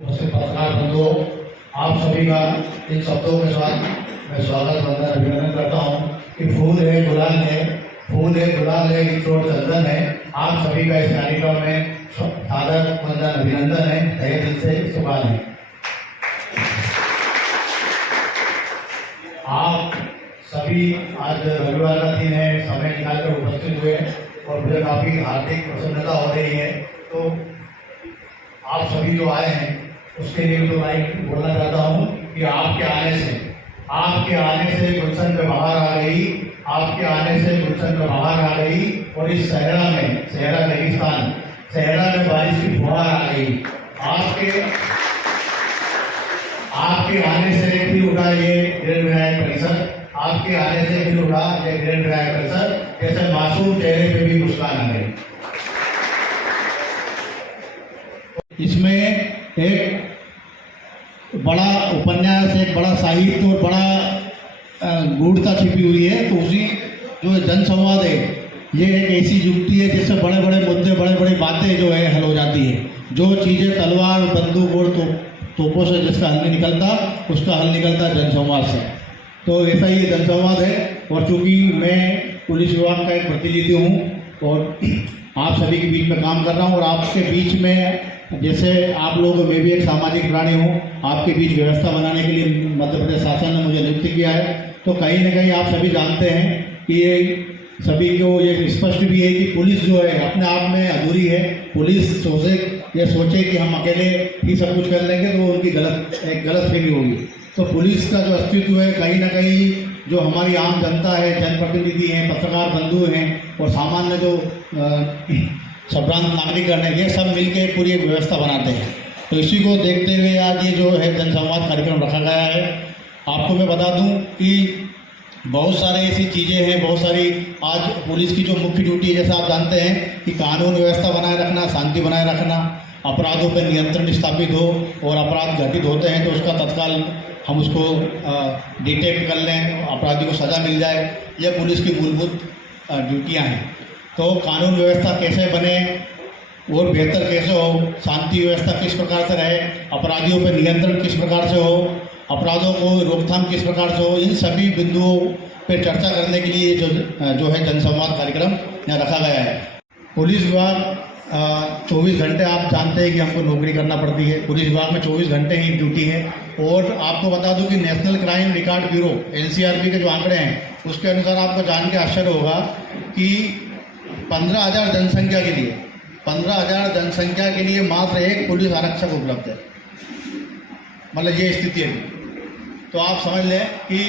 पत्रकार बंधुओं, आप सभी का इन शब्दों के साथ मैं स्वागत वंदन अभिनंदन करता हूँ कि फूल है गुलाल है चोट चंदन है। आप सभी का इस कार्यक्रम में स्वागत वंदन अभिनंदन है, तहे दिल से इस्तेमाल है। आप सभी आज रविवार का दिन है, समय निकालकर उपस्थित हुए और मुझे काफ़ी हार्दिक प्रसन्नता हो रही है। तो आप सभी जो आए हैं उसके लिए तो मैं बोलना चाहता हूँ कि आपके आने से गुलशन में बाहर आ गई, आपके आने से गुलशन में बाहर आ गई और इस सहरा रेगिस्तान सहरा में बारिश की फुहार आ गई। आपके आने से फिर उठा ये गृह विनायक परिसर, आपके आने से फिर उठा ये गृह विनायक परिसर, जैसे मासूम चेहरे पे भी मुस्कान आ गई। इसमें एक बड़ा उपन्यास, एक बड़ा साहित्य और बड़ा गूढ़ता छिपी हुई है। तो उसी जो जन संवाद है, ये एक ऐसी युक्ति है जिससे बड़े बड़े मुद्दे, बड़े बड़ी बातें जो है हल हो जाती है। जो चीज़ें तलवार, बंदूक और तोपों से जिसका हल नहीं निकलता, उसका हल निकलता है जनसंवाद से। तो ऐसा ही जनसंवाद है। और चूँकि मैं पुलिस विभाग का एक प्रतिनिधि हूँ और आप सभी के बीच में काम कर रहा हूँ और आपके बीच में, जैसे आप लोग, मैं भी एक सामाजिक प्राणी हूँ, आपके बीच व्यवस्था बनाने के लिए मध्य प्रदेश शासन ने मुझे नियुक्त किया है। तो कहीं ना कहीं आप सभी जानते हैं कि ये सभी को ये स्पष्ट भी है कि पुलिस जो है अपने आप में अधूरी है। पुलिस सोचे कि हम अकेले ही सब कुछ कर लेंगे तो उनकी एक गलत फहमी होगी। तो पुलिस का जो अस्तित्व है, कहीं ना कहीं जो हमारी आम जनता है, जनप्रतिनिधि हैं, पत्रकार बंधु हैं और सामान्य जो संभ्रांत नागरिकगण है, ये सब मिलके पूरी एक व्यवस्था बनाते हैं। तो इसी को देखते हुए आज ये जो है जनसंवाद कार्यक्रम रखा गया है। आपको मैं बता दूं कि बहुत सारे ऐसी चीज़ें हैं, बहुत सारी आज पुलिस की जो मुख्य ड्यूटी है, जैसा आप जानते हैं कि कानून व्यवस्था बनाए रखना, शांति बनाए रखना, अपराधों पर नियंत्रण स्थापित हो और अपराध घटित होते हैं तो उसका तत्काल हम उसको डिटेक्ट कर लें, अपराधी को सज़ा मिल जाए, यह पुलिस की मूलभूत ड्यूटियाँ हैं। तो कानून व्यवस्था कैसे बने और बेहतर कैसे हो, शांति व्यवस्था किस प्रकार से रहे, अपराधियों पर नियंत्रण किस प्रकार से हो, अपराधों को रोकथाम किस प्रकार से हो, इन सभी बिंदुओं पर चर्चा करने के लिए जो है जनसंवाद कार्यक्रम यहाँ रखा गया है। पुलिस विभाग 24 घंटे, आप जानते हैं कि हमको नौकरी करना पड़ती है। पुलिस विभाग में 24 घंटे ही ड्यूटी है। और आपको बता दूं कि national crime record bureau NCRB के जो आंकड़े हैं उसके अनुसार आपको जान के आश्चर्य होगा कि 15,000 जनसंख्या के लिए मात्र एक पुलिस आरक्षक उपलब्ध है। मतलब ये स्थिति है। तो आप समझ लें कि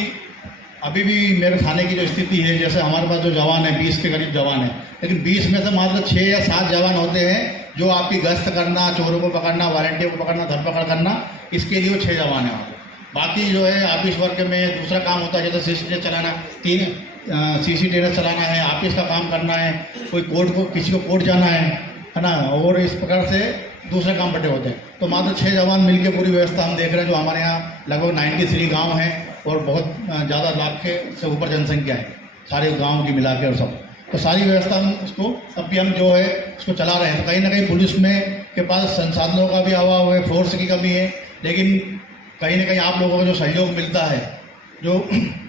अभी भी मेरे थाने की जो स्थिति है, जैसे हमारे पास जो जवान है 20 के करीब जवान है, लेकिन 20 में से मात्र 6 या 7 जवान होते हैं जो आपकी गश्त करना, चोरों को पकड़ना, वारंटियों को पकड़ना, धरपकड़ करना, इसके लिए वो 6 जवान हैं। बाकी जो है ऑफिस वर्क में दूसरा काम होता है, जैसे CCTV चलाना, 3 CCTV चलाना है, ऑफिस का काम करना है, कोई कोर्ट को, किसी को कोर्ट जाना है ना, और इस प्रकार से दूसरे काम बटे होते हैं। तो मात्र 6 जवान मिलकर पूरी व्यवस्था हम देख रहे हैं। जो हमारे यहाँ लगभग 93 गाँव हैं और बहुत ज़्यादा लाख से ऊपर जनसंख्या है, सारे गाँव की मिला के और सब। तो सारी व्यवस्था हम इसको अभी हम जो है इसको चला रहे हैं। तो कहीं ना कहीं पुलिस में के पास संसाधनों का भी अभाव है, फोर्स की कमी है, लेकिन कहीं ना कहीं आप लोगों को जो सहयोग मिलता है, जो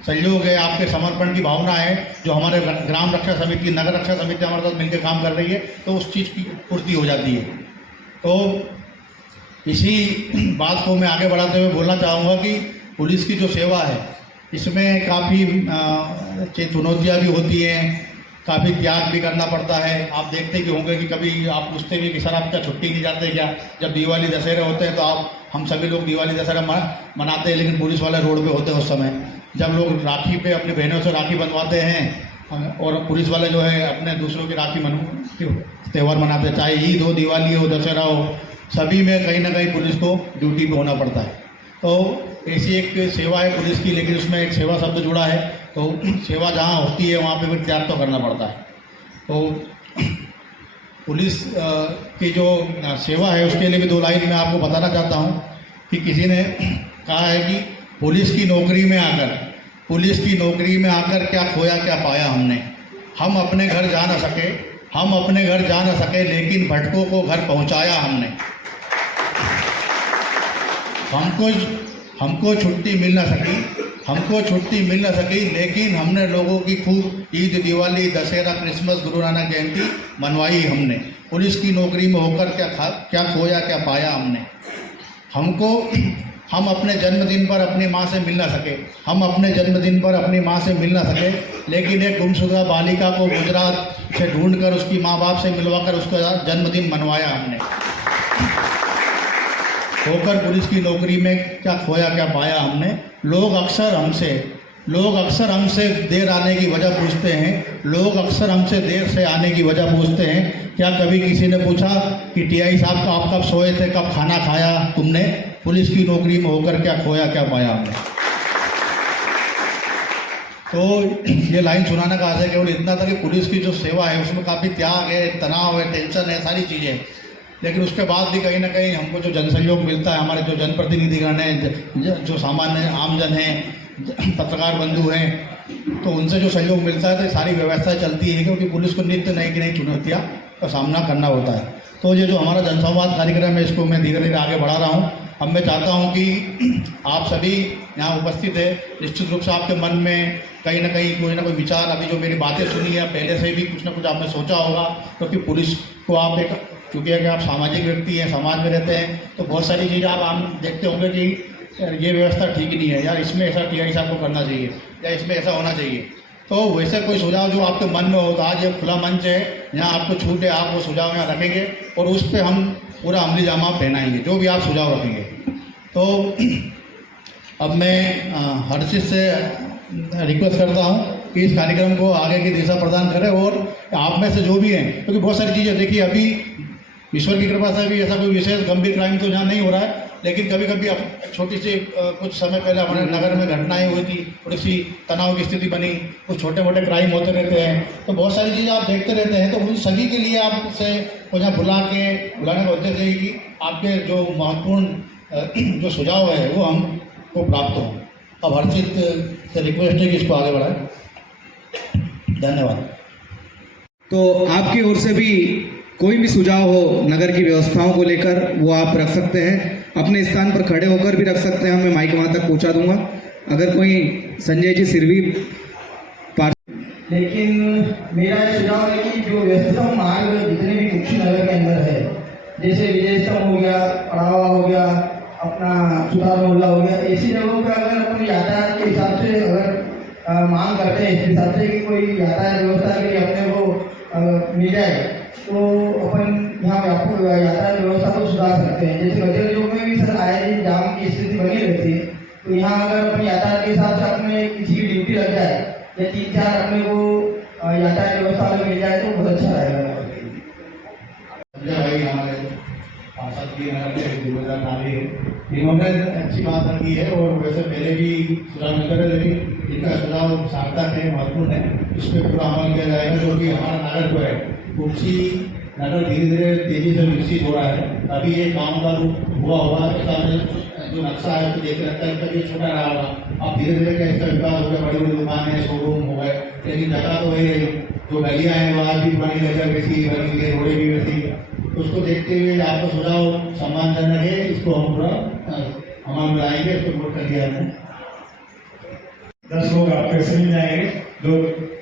सहयोग है, आपके समर्पण की भावना है, जो हमारे ग्राम रक्षा समिति, नगर रक्षा समिति हमारे साथ मिलकर काम कर रही है, तो उस चीज़ की पूर्ति हो जाती है। तो इसी बात को मैं आगे बढ़ाते हुए बोलना चाहूँगा कि पुलिस की जो सेवा है इसमें काफ़ी चुनौतियाँ भी होती हैं, काफ़ी त्याग भी करना पड़ता है। आप देखते कि होंगे कि कभी आप पूछते भी कि सर आप क्या छुट्टी नहीं जाते क्या? जब दिवाली दशहरे होते हैं तो हम सभी लोग दिवाली दशहरा मनाते हैं, लेकिन पुलिस वाले रोड पे होते हैं उस समय। जब लोग राखी पे अपनी बहनों से राखी बंधवाते हैं और पुलिस वाले जो है अपने दूसरों की राखी त्यौहार मनाते हैं, चाहे ईद हो, दिवाली हो, दशहरा हो, सभी में कहीं ना कहीं पुलिस को ड्यूटी पे होना पड़ता है। तो ऐसी एक सेवा है पुलिस की, लेकिन उसमें एक सेवा शब्द जुड़ा है। तो सेवा जहाँ होती है वहाँ पे भी त्याग तो करना पड़ता है। तो पुलिस की जो सेवा है उसके लिए भी 2 लाइन में आपको बताना चाहता हूँ कि किसी ने कहा है कि पुलिस की नौकरी में आकर क्या खोया क्या पाया हमने। हम अपने घर जा न सके लेकिन भटकों को घर पहुँचाया हमने। हमको छुट्टी मिल ना सकी, लेकिन हमने लोगों की खूब ईद, दिवाली, दशहरा, क्रिसमस, गुरु नानक जयंती मनवाई हमने। पुलिस की नौकरी में होकर क्या खोया क्या पाया हमने। हम अपने जन्मदिन पर अपनी माँ से मिल ना सके, लेकिन एक गुमशुदा बालिका को गुजरात से ढूंढकर उसकी माँ बाप से मिलवाकर उसका जन्मदिन मनवाया हमने। होकर पुलिस की नौकरी में क्या खोया क्या पाया हमने। लोग अक्सर हमसे देर आने की वजह पूछते हैं। क्या कभी किसी ने पूछा कि टीआई साहब आप कब सोए थे, कब खाना खाया तुमने। पुलिस की नौकरी में होकर क्या खोया क्या पाया हमने। तो ये लाइन सुनाने का आशय केवल इतना था कि पुलिस की जो सेवा है उसमें काफ़ी त्याग है, तनाव है, टेंशन है, सारी चीज़ें, लेकिन उसके बाद भी कहीं ना कहीं हमको जो जनसहयोग मिलता है, हमारे जो जनप्रतिनिधिगण हैं, जो सामान्य आमजन हैं, पत्रकार बंधु हैं, तो उनसे जो सहयोग मिलता है तो सारी व्यवस्था चलती है, क्योंकि पुलिस को नित्य नई की नई चुनौतियाँ का सामना करना होता है। तो ये जो हमारा जनसंवाद कार्यक्रम है, इसको मैं धीरे धीरे आगे बढ़ा रहा हूँ। अब मैं चाहता हूँ कि आप सभी यहाँ उपस्थित है, निश्चित रूप से आपके मन में कहीं ना कहीं कोई ना कोई विचार, अभी जो मेरी बातें सुनी है पहले से भी कुछ ना कुछ आपने सोचा होगा, क्योंकि पुलिस को आप एक, चूँकि अगर आप सामाजिक व्यक्ति हैं, समाज में रहते हैं, तो बहुत सारी चीज़ें आप आम देखते होंगे कि यार ये व्यवस्था ठीक नहीं है, यार इसमें ऐसा टीआई साहब को करना चाहिए, या इसमें ऐसा होना चाहिए। तो वैसे कोई सुझाव जो आपके मन में हो, तो आज ये खुला मंच है, यहाँ आपको छूट है, आप वो सुझाव यहाँ रखेंगे और उस पर हम पूरा अमली जामा पहनाएंगे, जो भी आप सुझाव रखेंगे। तो अब मैं हर्षित से रिक्वेस्ट करता हूँ कि इस कार्यक्रम को आगे की दिशा प्रदान करें, और आप में से जो भी हैं, क्योंकि बहुत सारी चीज़ें देखिए, अभी ईश्वर की कृपा से भी ऐसा कोई विशेष गंभीर क्राइम तो यहाँ नहीं हो रहा है, लेकिन कभी कभी छोटी सी कुछ समय पहले हमारे नगर में घटनाएं हुई थी, थोड़ी सी तनाव की स्थिति बनी, कुछ छोटे मोटे क्राइम होते रहते हैं, तो बहुत सारी चीज़ें आप देखते रहते हैं। तो उन सभी के लिए आपसे यहाँ बुलाने का उद्देश्य है कि आपके जो महत्वपूर्ण जो सुझाव है वो हमको प्राप्त हो। अब हर्षित से रिक्वेस्ट है कि इसको आगे बढ़ाएं। धन्यवाद। तो आपकी ओर से भी कोई भी सुझाव हो नगर की व्यवस्थाओं को लेकर, वो आप रख सकते हैं, अपने स्थान पर खड़े होकर भी रख सकते हैं, मैं माइक वहाँ तक पहुँचा दूंगा। अगर कोई संजय जी सिरवी लेकिन मेरा सुझाव है कि जो व्यस्ततम मार्ग जितने भी कुशीनगर के अंदर है, जैसे विजय स्तंभ हो गया, पड़ावा हो गया, अपना सुधार मोहल्ला हो गया, ऐसी जगहों पर अगर अपनी यातायात के हिसाब से अगर मांग करते हैं, इस हिसाब से कि कोई यातायात व्यवस्था के लिए अपने को मिल जाए, तो अपन यहाँ यातायात व्यवस्था को सुधार सकते हैं। जैसे गजल योग में भी सर आए दिन जाम की स्थिति बनी रहती है, तो यहाँ अगर अपने यातायात के हिसाब से अपने किसी की ड्यूटी लग जाए या 3-4 अपने को यातायात व्यवस्था अगर मिल जाए तो बहुत अच्छा रहेगा। भाई हमारे पार्षद भी इन्होंने अच्छी बात रखी है, और वैसे पहले भी सुझाव मिलते रहे, लेकिन इनका सुझाव सार्थक है, महत्वपूर्ण है, इस पर पूरा अमल किया जाएगा। जो कि हमारा नगर जो है, कुर्सी नगर धीरे धीरे तेजी से विकसित हो रहा है। अभी ये गाँव का रूप हुआ होगा, ऐसा जो नक्शा है उसको देखते लगता है कभी छोटा रहा होगा, अब धीरे धीरे क्या इसका विकास हो गया, बड़ी बड़ी दुकानें, शोरूम हो गए, लेकिन जगह तो वही है, जो गलियाँ हैं वहाँ भी पुरानी जगह वैसी बनी है, रोडें भी वैसी। उसको देखते हुए आपका सुझाव सम्मानजनक है, इसको हम पूरा अमल में लाएंगे, इसको नोट कर दिया हमने। 10 लोग आपको ऐसे मिल जाएंगे जो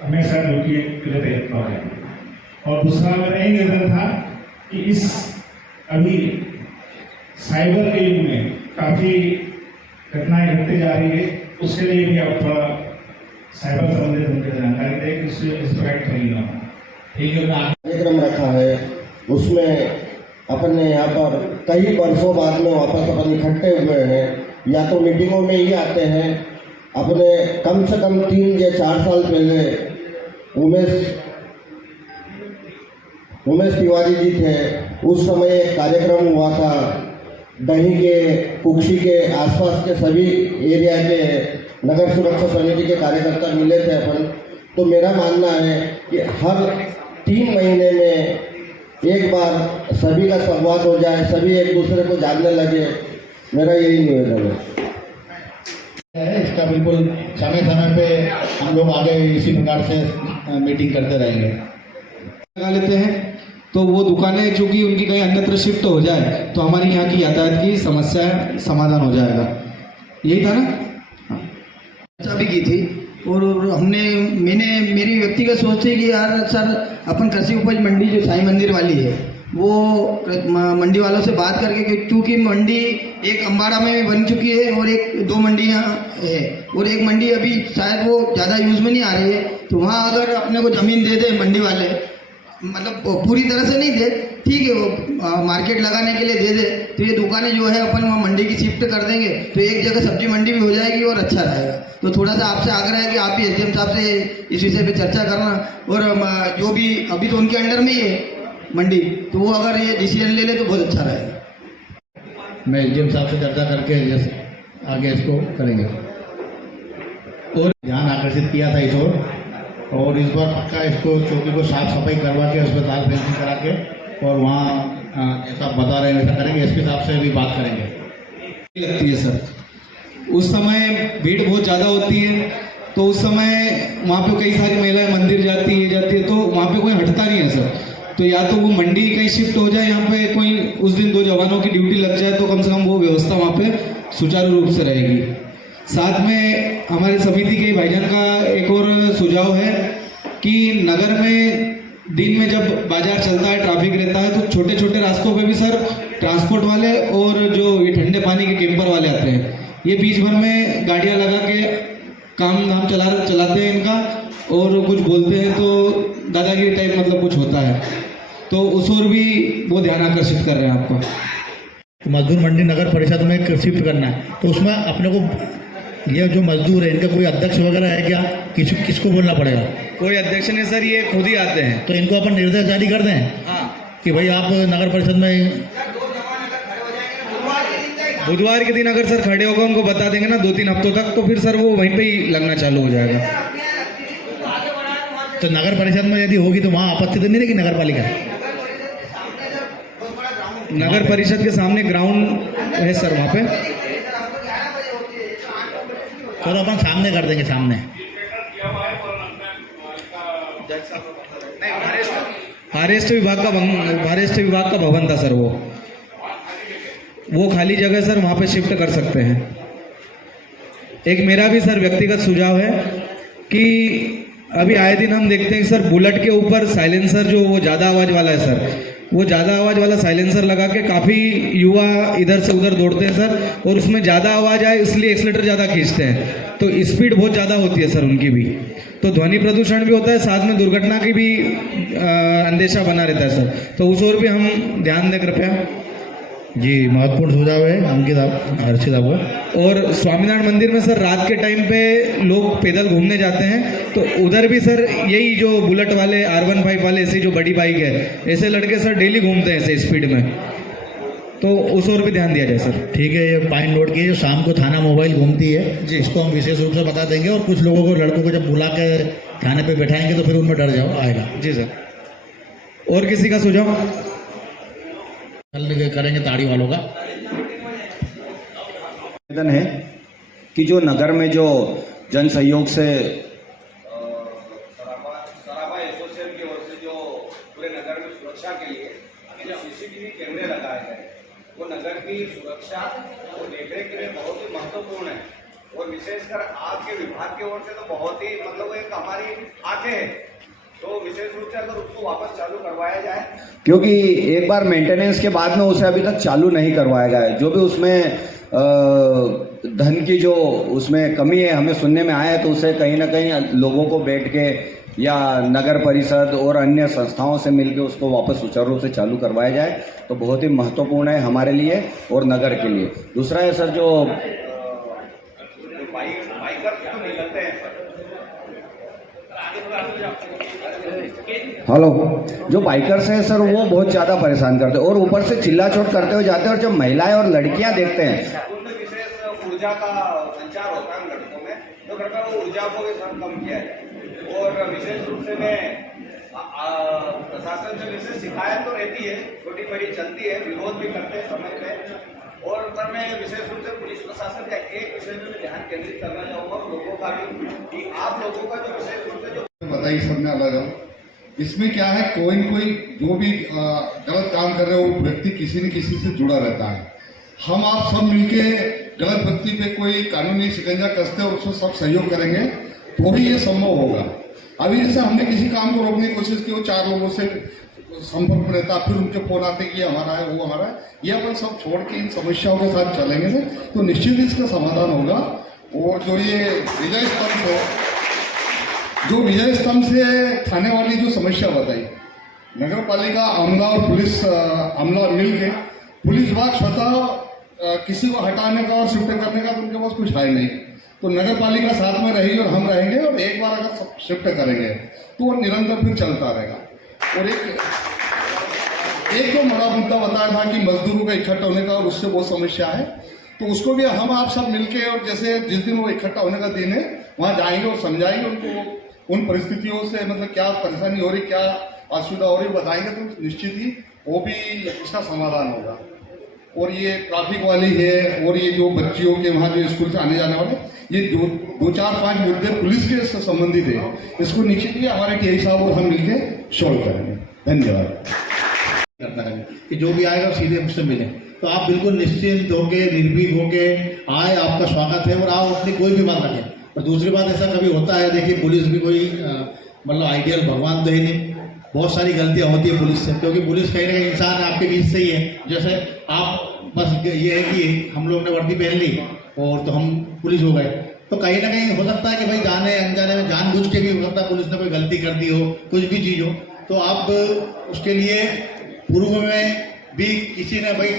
हमेशा ड्यूटी के लिए तैयार हो जाएंगे। और दूसरा मेरा यही निवेदन था कि इस अभी साइबर के युग में काफ़ी घटनाएं घटती जा रही है, उसके लिए भी आप थोड़ा साइबर संबंधित उनकी जानकारी दें, उससे इस ना ठीक है। कार्यक्रम रखा है, उसमें अपन ने यहाँ पर कई वर्षों बाद में वापस अपन इकट्ठे हुए हैं, या तो मीटिंगों में ही आते हैं। अपने कम से कम 3 या 4 साल पहले उमेश तिवारी जी थे, उस समय एक कार्यक्रम हुआ था, दही के कुक्षी के आसपास के सभी एरिया के नगर सुरक्षा समिति के कार्यकर्ता मिले थे अपन। तो मेरा मानना है कि हर 3 महीने में एक बार सभी का संवाद हो जाए, सभी एक दूसरे को जानने लगे, मेरा यही निवेदन है। इसका बिल्कुल समय समय पे हम लोग आगे इसी प्रकार से मीटिंग करते रहेंगे। लगा लेते हैं। तो वो दुकानें चूंकि उनकी कहीं अन्यत्र शिफ्ट हो जाए तो हमारी यहाँ की यातायात की समस्या समाधान हो जाएगा। यही था ना। चर्चा भी की थी और मैंने मेरी व्यक्तिगत सोच थी कि यार सर अपन कृषि उपज मंडी जो साईं मंदिर वाली है वो मंडी वालों से बात करके कि चूँकि मंडी एक अम्बाड़ा में भी बन चुकी है और एक 2 मंडियाँ है और एक मंडी अभी शायद वो ज़्यादा यूज़ में नहीं आ रही है, तो वहाँ अगर अपने को ज़मीन दे दे मंडी वाले, मतलब पूरी तरह से नहीं दे, ठीक है वो मार्केट लगाने के लिए दे दे, तो ये दुकानें जो है अपन वहाँ मंडी की शिफ्ट कर देंगे तो एक जगह सब्जी मंडी भी हो जाएगी और अच्छा रहेगा। तो थोड़ा सा आपसे आग्रह है कि आप भी एसडीएम साहब से इस विषय पे चर्चा करना और जो भी अभी तो उनके अंडर में ही है मंडी, तो वो अगर ये डिसीजन ले ले तो बहुत अच्छा रहेगा। मैं एसडीएम साहब से चर्चा करके जैसे आगे इसको करेंगे। और ध्यान आकर्षित किया था इस और इस बार पक्का इसको चौकी को साफ सफाई करवा के अस्पताल फेंसिंग करा के और वहाँ जैसा आप बता रहे हैं वैसा करेंगे। एसपी साहब से भी बात करेंगे। लगती है सर, उस समय भीड़ बहुत ज़्यादा होती है तो उस समय वहाँ पे कई सारी महिलाएं मंदिर जाती है तो वहाँ पे कोई हटता नहीं है सर। तो या तो वो मंडी कहीं शिफ्ट हो जाए, यहाँ पे कोई उस दिन 2 जवानों की ड्यूटी लग जाए तो कम से कम वो व्यवस्था वहाँ पे सुचारू रूप से रहेगी। साथ में हमारी समिति के भाईजान का एक और सुझाव है कि नगर में दिन में जब बाजार चलता है, ट्रैफिक रहता है, तो छोटे छोटे रास्तों पे भी सर ट्रांसपोर्ट वाले और जो ये ठंडे पानी के कैंपर वाले आते हैं, ये बीच भर में गाड़ियाँ लगा के काम धाम चलाते हैं इनका और कुछ बोलते हैं तो दादागिरी टाइप मतलब कुछ होता है, तो उस ओर भी वो ध्यान आकर्षित कर रहे हैं आपको। तो मजदूर मंडी नगर परिषद में शिफ्ट करना है तो उसमें अपने को ये जो मजदूर है इनका कोई अध्यक्ष वगैरह है क्या? किसको बोलना पड़ेगा? कोई अध्यक्ष नहीं सर, ये खुद ही आते हैं। तो इनको अपन निर्देश जारी कर दें कि भाई आप नगर परिषद में बुधवार के दिन अगर सर खड़े होकर उनको बता देंगे ना 2-3 हफ्तों तक, तो फिर सर वो वहीं पे ही लगना चालू हो जाएगा। तो नगर परिषद में यदि होगी तो वहाँ आपत्ति तो नहीं रहेगी नगर पालिका? नगर परिषद के सामने ग्राउंड है सर, वहाँ पे तो अपन सामने कर देंगे। सामने फॉरेस्ट विभाग का भवन था सर, वो खाली जगह सर वहाँ पे शिफ्ट कर सकते हैं। एक मेरा भी सर व्यक्तिगत सुझाव है कि अभी आए दिन हम देखते हैं सर बुलेट के ऊपर साइलेंसर जो वो ज़्यादा आवाज़ वाला है सर, वो ज़्यादा आवाज़ वाला साइलेंसर लगा के काफ़ी युवा इधर से उधर दौड़ते हैं सर, और उसमें ज़्यादा आवाज़ आए इसलिए एक्सीलेटर ज़्यादा खींचते हैं तो स्पीड बहुत ज़्यादा होती है सर उनकी भी, तो ध्वनि प्रदूषण भी होता है, साथ में दुर्घटना की भी अंदेशा बना रहता है सर। तो उस ओर भी हम ध्यान दें कृपया। जी, महत्वपूर्ण सुझाव है अंकित हर्षित आपको। और स्वामीनारायण मंदिर में सर रात के टाइम पे लोग पैदल घूमने जाते हैं, तो उधर भी सर यही जो बुलेट वाले R15 वाले ऐसी जो बड़ी बाइक है, ऐसे लड़के सर डेली घूमते हैं ऐसे स्पीड में, तो उस ओर भी ध्यान दिया जाए सर। ठीक है, ये पॉइंट नोट किए। जो शाम को थाना मोबाइल घूमती है जी, इसको हम विशेष रूप से बता देंगे और कुछ लोगों को लड़कों को जब बुला के थाने पे बैठाएंगे तो फिर उनमें डर जाओ आएगा। जी सर, और किसी का सुझाव? कल करेंगे ताड़ी वालों का। निवेदन है कि जो नगर में जो जन सहयोग से सराबा एसोसिएशन की ओर से जो पूरे नगर में सुरक्षा के लिए जो CCTV कैमरे लगाए गए, वो नगर की सुरक्षा और देखरेख के लिए बहुत ही महत्वपूर्ण है, और विशेषकर आपके विभाग की ओर से तो बहुत ही मतलब एक हमारी आंखें है, तो विशेष रूप से अगर उसको वापस चालू करवाया जाए, क्योंकि एक बार मेंटेनेंस के बाद में उसे अभी तक चालू नहीं करवाया गया है। जो भी उसमें धन की जो उसमें कमी है हमें सुनने में आया है, तो उसे कहीं ना कहीं लोगों को बैठ के या नगर परिषद और अन्य संस्थाओं से मिलकर उसको वापस सुचारू रूप से चालू करवाया जाए, तो बहुत ही महत्वपूर्ण है हमारे लिए और नगर के लिए। दूसरा है सर जो बाइकर तो निकलते हैं, हेलो, जो बाइकर्स हैं सर वो बहुत ज़्यादा परेशान करते हैं और ऊपर से चिल्ला चोट करते हुए जाते हैं, और जब महिलाएं और लड़कियां देखते हैं उनमें विशेष ऊर्जा का संचार होता है लड़कों में, तो कृपया वो ऊर्जा को भी सर कम किया जाए। और विशेष रूप से मैं प्रशासन से विशेष शिकायत तो रहती है, छोटी बड़ी चलती है, विरोध भी करते हैं समय पे, और पर मैं विशेष रूप से पुलिस प्रशासन का एक विषय में ध्यान केंद्रित करना चाहूँगा, लोगों का भी, कि आप लोगों का जो विशेष रूप से जो बताइए सबने अलग अलग इसमें क्या है, कोई न कोई जो भी गलत काम कर रहे हो वो व्यक्ति किसी न किसी से जुड़ा रहता है। हम आप सब मिलके गलत व्यक्ति पे कोई कानूनी शिकंजा कसते और उसको सब सहयोग करेंगे तो ही ये संभव होगा। अभी जैसे हमने किसी काम को रोकने की कोशिश की, वो 4 लोगों से संपर्क में रहता, फिर उनके फोन आते कि ये हमारा है वो हमारा है, ये अपन सब छोड़ के इन समस्याओं के साथ चलेंगे से तो निश्चित ही इसका समाधान होगा। और जो ये विजय स्तंभ है, जो विजय स्तंभ से थाने वाली जो समस्या बताई, नगर पालिका अमला और पुलिस अमला मिलके पुलिस विभाग स्वतः किसी को हटाने का और शिफ्ट करने का तो उनके पास कुछ है नहीं, तो नगर पालिका साथ में रहेगी और हम रहेंगे और एक बार अगर सब शिफ्ट करेंगे तो वो निरंतर फिर चलता रहेगा। और एक तो बड़ा मुद्दा बताया था कि मजदूरों का इकट्ठा होने का और उससे बहुत समस्या है, तो उसको भी हम आप सब मिलके और जैसे जिस दिन वो इकट्ठा होने का दिन है वहाँ जाएंगे और समझाएंगे उनको उन परिस्थितियों से, मतलब क्या परेशानी हो रही, क्या असुविधा हो रही बताएंगे तो निश्चित ही वो भी इसका समाधान होगा। और ये ट्रैफिक वाली है और ये जो बच्चियों के वहाँ जो स्कूल से आने जाने वाले, ये 2-4-5 मुद्दे पुलिस के संबंधित है, इसको निश्चित ही हमारे टीआई साहब और हम मिलके सॉल्व करेंगे। धन्यवाद। करता है कि जो भी आएगा सीधे मुझसे मिले, तो आप बिल्कुल निश्चिंत होके निर्भीक होके आए, आपका स्वागत है और आप अपनी कोई भी बात रखें। और दूसरी बात, ऐसा कभी होता है, देखिए पुलिस भी कोई मतलब आइडियल भगवान तो ही नहीं, बहुत सारी गलतियां होती है पुलिस से, क्योंकि पुलिस कहीं ना कहीं इंसान आपके बीच से ही है। जैसे आप बस ये है कि हम लोग ने वर्दी पहन ली और तो हम पुलिस हो गए, तो कहीं ना कहीं हो सकता है कि भाई जाने अनजाने में जानबूझ के भी हो सकता है पुलिस ने कोई गलती कर दी हो, कुछ भी चीज़ हो, तो आप उसके लिए पूर्व में भी किसी ने भाई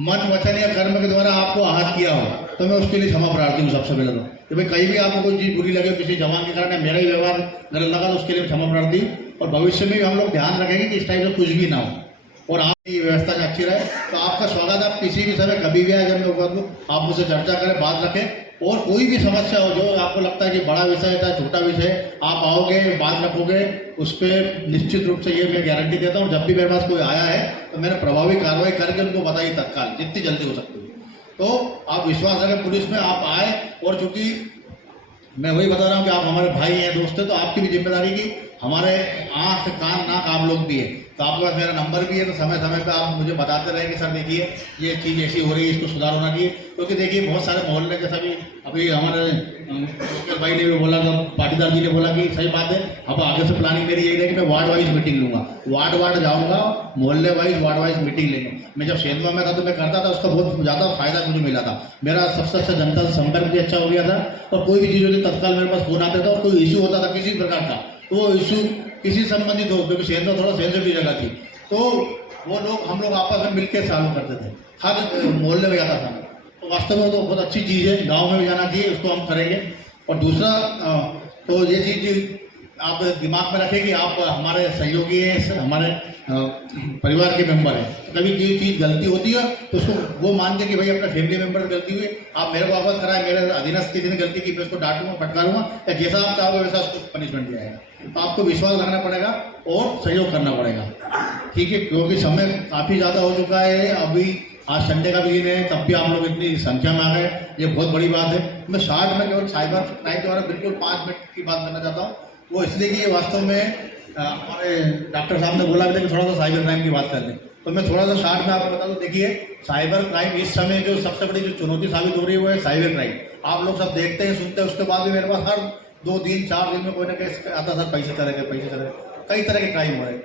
मन वचन या कर्म के द्वारा आपको आहत किया हो, तो मैं उसके लिए क्षमा प्रार्थी हूँ सबसे पहले तो, कि भाई कहीं भी आपको कोई चीज़ बुरी लगे, किसी जवान के कारण मेरा ही व्यवहार गलत लगा, तो उसके लिए क्षमा प्रार्थी हूँ। और भविष्य में भी हम लोग ध्यान रखेंगे कि इस टाइप से कुछ भी ना हो और आपकी व्यवस्था अच्छी रहे। तो आपका स्वागत, आप किसी भी समय कभी भी आए, जब मैं होगा तो आप मुझसे चर्चा करें, बात रखें। और कोई भी समस्या हो जो आपको लगता है कि बड़ा विषय है चाहे छोटा विषय, आप आओगे, बात रखोगे, उस पर निश्चित रूप से ये मैं गारंटी देता हूँ, जब भी मेरे पास कोई आया है तो मैंने प्रभावी कार्रवाई करके उनको बताई तत्काल, जितनी जल्दी हो सकती है। तो आप विश्वास रखें पुलिस में, आप आए। और चूंकि मैं वही बता रहा हूँ कि आप हमारे भाई हैं, दोस्त हैं, तो आपकी भी जिम्मेदारी की हमारे आँख कान नाक आप लोग भी है, तो आपके पास मेरा नंबर भी है, तो समय समय पे आप मुझे बताते रहे कि सर देखिए ये चीज़ ऐसी हो रही है, इसको सुधार होना चाहिए। क्योंकि देखिए बहुत सारे मोहल्ले जैसा भी अभी हमारे लोकल भाई ने भी बोला था, पाटीदार जी ने बोला कि सही बात है, अब आगे से प्लानिंग मेरी यही है कि मैं वार्ड वाइज मीटिंग लूँगा, वार्ड जाऊँगा, मोहल्ले वाइज वार्ड वाइज मीटिंग लेंगे। मैं जब सेंधवा में था तो मैं करता था, उसका बहुत ज़्यादा फायदा मुझे मिला था, मेरा सबसे अच्छा जनता से संपर्क भी अच्छा हो गया था, और कोई भी चीज़ होती तत्काल मेरे पास फोन आता था, और कोई इशू होता था किसी प्रकार का, तो वो इशू किसी संबंधित हो, क्योंकि सेंधवा थोड़ा सेंसिटिव जगह थी, तो वो लोग हम लोग आपस में मिलकर सॉल्व करते थे, हर मोहल्ले में जाता था। तो वास्तव में तो बहुत अच्छी चीज़ है, गांव में भी जाना चाहिए, उसको हम करेंगे। और दूसरा तो ये चीज़ आप दिमाग में रखें कि आप हमारे सहयोगी हैं, हमारे परिवार के मेंबर हैं, कभी कोई चीज़ गलती होती है तो उसको वो मान के कि भाई अपने फैमिली मेंबर से गलती हुई, आप मेरे को अवगत कराएं, मेरे अधीनस्थ किसी ने गलती की मैं उसको डांटूंगा, फटकारूंगा, या जैसा आप चाहोगे वैसा उसको पनिशमेंट दिया जाएगा। तो आपको विश्वास रखना पड़ेगा और सहयोग करना पड़ेगा, ठीक है, क्योंकि समय काफ़ी ज़्यादा हो चुका है। अभी आज संडे का भी दिन है, तब भी आप लोग इतनी संख्या में आ गए, ये बहुत बड़ी बात है। मैं शॉर्ट में केवल साइबर क्राइम के बारे में बिल्कुल 5 मिनट की बात करना चाहता हूँ, वो इसलिए कि ये वास्तव में हमारे डॉक्टर साहब ने बोला भी था कि थोड़ा सा साइबर क्राइम की बात कर लें, तो मैं थोड़ा सा शॉर्ट में आपको बता दूं। देखिए साइबर क्राइम इस समय जो सबसे बड़ी जो चुनौती साबित हो रही है वो है साइबर क्राइम। आप लोग सब देखते हैं, सुनते हैं, उसके बाद भी मेरे पास हर 2 दिन 4 दिन में कोई ना कोई आता, सर पैसे चले गए, कई तरह के क्राइम हो रहे हैं।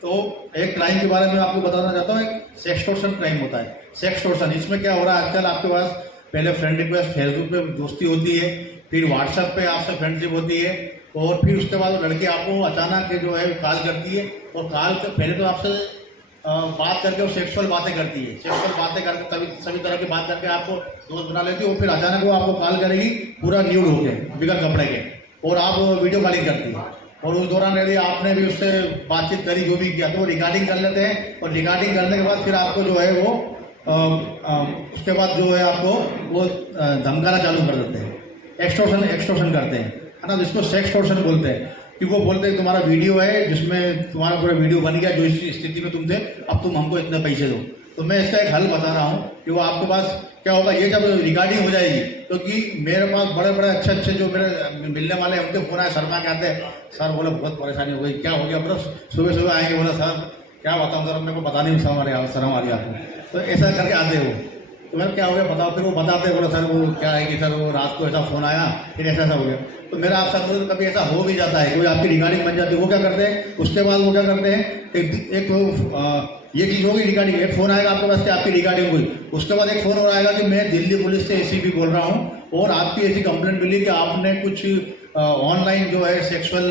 तो एक क्राइम के बारे में आपको बताना चाहता हूँ, एक सेक्सटोर्शन क्राइम होता है, सेक्सटोर्शन। इसमें क्या हो रहा है आजकल, आपके पास पहले फ्रेंड रिक्वेस्ट फेसबुक पे दोस्ती होती है, फिर व्हाट्सएप पे आपसे फ्रेंडशिप होती है, और फिर उसके बाद वो लड़की आपको अचानक जो है कॉल करती है, और कॉल पहले तो आपसे बात करके वो सेक्सुअल बातें करती है, सेक्सुअल बातें करके तभी सभी तरह की बात करके आपको दोस्त बना लेती है, और फिर अचानक वो आपको कॉल करेगी पूरा न्यूड होके, बिगर कपड़े के, और आप वीडियो कॉलिंग करती है, और उस दौरान यदि आपने भी उससे बातचीत करी, जो भी किया, तो वो रिकॉर्डिंग कर लेते हैं, और रिकॉर्डिंग करने के बाद फिर आपको जो है वो उसके बाद जो है आपको वो धमकाना चालू कर देते हैं, एक्सटोर्शन करते हैं, है ना, जिसको सेक्सटोर्शन बोलते हैं। कि वो बोलते हैं तुम्हारा वीडियो है जिसमें तुम्हारा पूरा वीडियो बन गया, जो इस स्थिति में तुम थे, अब तुम हमको इतने पैसे दो। तो मैं इसका एक हल बता रहा हूँ कि वो आपके पास क्या होगा, ये जब रिकॉर्डिंग हो जाएगी, क्योंकि मेरे पास बड़े बड़े अच्छे जो मेरे मिलने वाले हैं उनके फोन आए, शर्मा के आते हैं, सर बोले बहुत परेशानी हो गई, क्या हो गया, बोला सुबह आएंगे, बोला सर क्या बताऊँ सर, मेरे को बता नहीं हमारे शर्म आ रही आपको, तो ऐसा करके आते वो, तो मैंने क्या हो गया बताओ, फिर वो बताते बोला सर वो क्या है कि सर वो रात को ऐसा फ़ोन आया, फिर ऐसा हो गया। तो मेरा आपसे अनुरोध, कभी ऐसा हो भी जाता है, कोई आपकी रिकॉर्डिंग बन जाती है, वो क्या करते हैं, उसके बाद वो क्या करते हैं, एक ये चीज़ होगी रिकॉर्डिंग, एक फ़ोन आएगा आपके पास कि आपकी रिकॉर्डिंग हुई, उसके बाद एक फ़ोन और आएगा कि मैं दिल्ली पुलिस से एसीपी बोल रहा हूँ और आपकी ऐसी कंप्लेंट मिली कि आपने कुछ ऑनलाइन जो है सेक्सुअल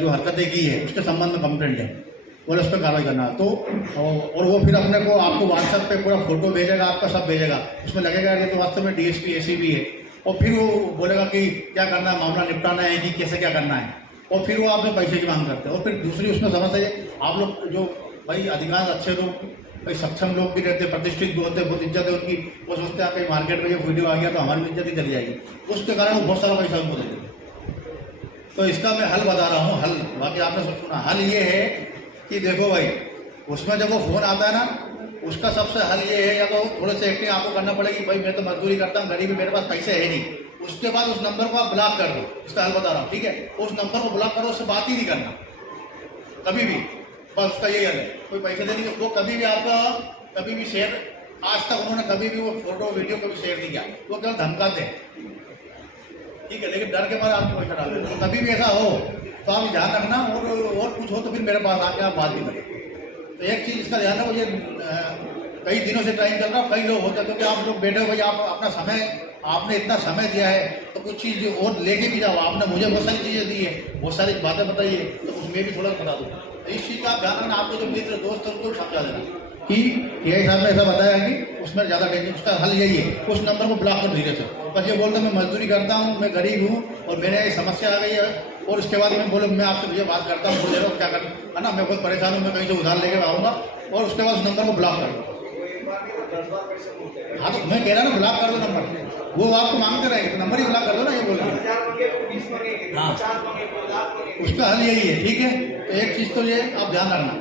जो हरकतें की है उसके संबंध में कंप्लेंट है, और उस पर कार्रवाई करना। तो और वो फिर अपने को आपको व्हाट्सएप पे पूरा फोटो भेजेगा, आपका सब भेजेगा, उसमें लगेगा ये तो वास्तव में डीएसपी एसीपी है, और फिर वो बोलेगा कि क्या करना है, मामला निपटाना है कि कैसे क्या करना है, और फिर वो आपसे पैसे की मांग करते हैं। और फिर दूसरी उसमें समस्या है, आप लोग जो भाई अधिकांश अच्छे लोग, भाई सक्षम लोग भी रहते, प्रतिष्ठित भी होते, बहुत इज्जत है उनकी, वो सोचते हैं कि मार्केट में ये वीडियो आ गया तो हमारी इज्जत ही चली जाएगी, उसके कारण वो बहुत सारा पैसा उनको देते हैं। तो इसका मैं हल बता रहा हूँ, हल बाकी आपने सब सुना, हल ये है कि देखो भाई उसमें जब वो फ़ोन आता है ना, उसका सबसे हल ये है, या तो थोड़े से एक्टिंग आपको करना पड़ेगी, भाई मैं तो मजदूरी करता हूँ, गरीबी, मेरे पास पैसे है नहीं, उसके बाद उस नंबर को आप ब्लॉक कर दो, इसका हल बता रहा हूँ, ठीक है, उस नंबर को ब्लॉक करो, उससे बात ही नहीं करना कभी भी, बस उसका यही हल है। कोई पैसे देने वो कभी भी आपका कभी भी शेयर, आज तक उन्होंने कभी भी वो फोटो वीडियो कभी शेयर नहीं किया, वो केवल धमकाते हैं, ठीक है, लेकिन डर के बाद आपको पैसा डाल देते। तो कभी भी ऐसा हो तो आप ध्यान रखना, और कुछ हो तो फिर मेरे पास आके आप बात भी करें। तो एक चीज़ इसका ध्यान रखो, ये कई दिनों से टाइम चल रहा, कई लोग होते हैं, क्योंकि आप लोग बैठे हो भाई, आप अपना समय, आपने इतना समय दिया है तो कुछ चीज़ और लेके भी जाओ, आपने मुझे बहुत सारी चीज़ें दी है, बहुत सारी बातें बताई है, तो उसमें भी थोड़ा बता दो। तो इस चीज़ का आप ध्यान रखना, आपको जो मित्र दोस्त है उनको समझा देना कि ये साहब ने ऐसा बताया कि उसमें ज़्यादा टेंशन, उसका हल यही है, उस नंबर को ब्लॉक कर धीरे से, बस ये बोलता मैं मजदूरी करता हूँ, मैं गरीब हूँ और मेरे समस्या आ गई है, और उसके बाद मैं बोलो मैं आपसे भैया बात करता हूँ, बोल रहा हूँ क्या कर, है ना, मैं बहुत परेशान हूँ, मैं कहीं से उधार लेकर आऊँगा, और उसके बाद उस नंबर को ब्लॉक कर दो। हाँ तो मैं कह रहा ना ब्लॉक कर दो नंबर, वो आपको मांगते रहेंगे तो नंबर ही ब्लॉक कर दो ना, ये बोल रहे हाँ, उसका हल यही है, ठीक है। तो एक चीज़ तो ये आप ध्यान रखना,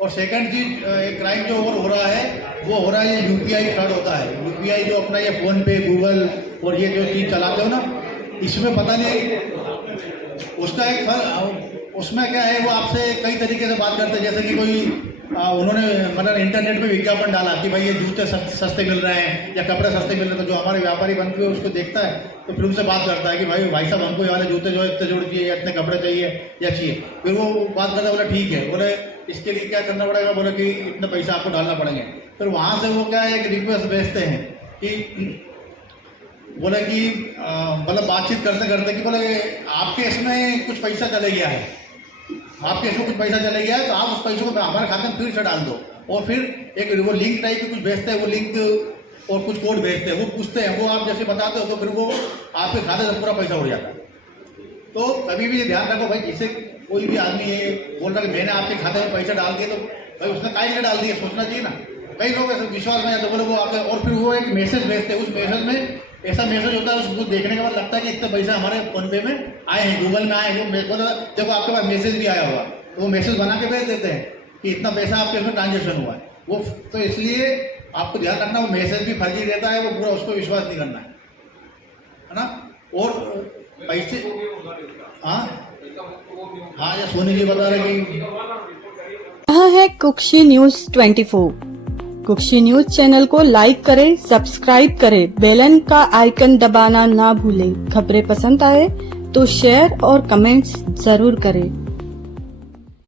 और सेकंड चीज एक क्राइम जो और हो रहा है, वो हो रहा है ये यूपीआई फ्रॉड होता है, यूपीआई जो अपना ये फोन पे, गूगल और ये जो चीज़ चलाते हो ना, इसमें पता नहीं उसका एक फल, उसमें क्या है, वो आपसे कई तरीके से बात करते हैं, जैसे कि कोई उन्होंने मतलब इंटरनेट पे विज्ञापन डाला कि भाई ये जूते सस्ते मिल रहे हैं या कपड़े सस्ते मिल रहे हैं, तो जो हमारे व्यापारी बन के उसको देखता है तो फिर उनसे बात करता है कि भाई साहब हमको ये वाले जूते जो है इतने जोड़ चाहिए या इतने कपड़े चाहिए या चाहिए, फिर वो बात करता है, बोला ठीक है, बोले इसके लिए क्या करना पड़ेगा, बोले कि इतने पैसे आपको डालना पड़ेंगे। फिर वहाँ से वो क्या है एक रिक्वेस्ट भेजते हैं कि बोले कि मतलब बातचीत करते करते कि बोले आपके इसमें कुछ पैसा चले गया है, आपके इसमें कुछ पैसा चले गया है, तो आप उस पैसे को हमारे खाते में फिर से डाल दो, और फिर एक वो लिंक टाइप की कुछ भेजते हैं, वो लिंक और कुछ कोड भेजते हैं, वो पूछते हैं, वो आप जैसे बताते हो तो फिर वो आपके खाते से पूरा पैसा उड़ जाता है। तो कभी भी ये ध्यान रखो भाई, जिसे कोई भी आदमी है बोल रहा है कि मैंने आपके खाते में पैसा डाल दिए, तो भाई उसने काहे के लिए डाल दिया सोचना चाहिए ना। कई लोग ऐसे विश्वास में जाते बोले वो आके, और फिर वो एक मैसेज भेजते हैं, उस मैसेज में ऐसा मैसेज होता है, उसको देखने के बाद लगता है कि इतने पैसा हमारे फोन पे में आए हैं, गूगल में आए हैं, वो जब आपके पास मैसेज भी आया होगा तो वो मैसेज बना के भेज देते हैं कि इतना पैसा आपके इसमें ट्रांजेक्शन हुआ है वो। तो इसलिए आपको ध्यान रखना, वो मैसेज भी फर्जी रहता है, वो पूरा उसको विश्वास नहीं करना है ना। और पैसे हाँ ये सोनी जी बता रहे कि यहाँ है Kukshi news 24। Kukshi news channel को लाइक करें, सब्सक्राइब करें, बेल का आइकन दबाना ना भूलें। खबरें पसंद आए तो शेयर और कमेंट्स जरूर करें।